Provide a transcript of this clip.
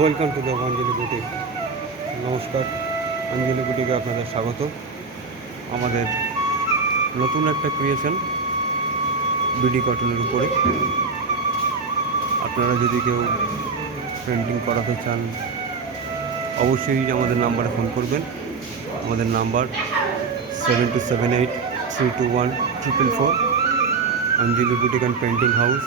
Welcome to the Anjali boutique. নমস্কার, অঞ্জলি বুটিকে আপনাদের স্বাগত। আমাদের নতুন একটা ক্রিয়েশন বিডি কটনের উপরে। আপনারা যদি কেউ পেন্টিং করাতে চান অবশ্যই আমাদের নাম্বারে ফোন করবেন। আমাদের number 7278 321 444। Anjali boutique and painting house,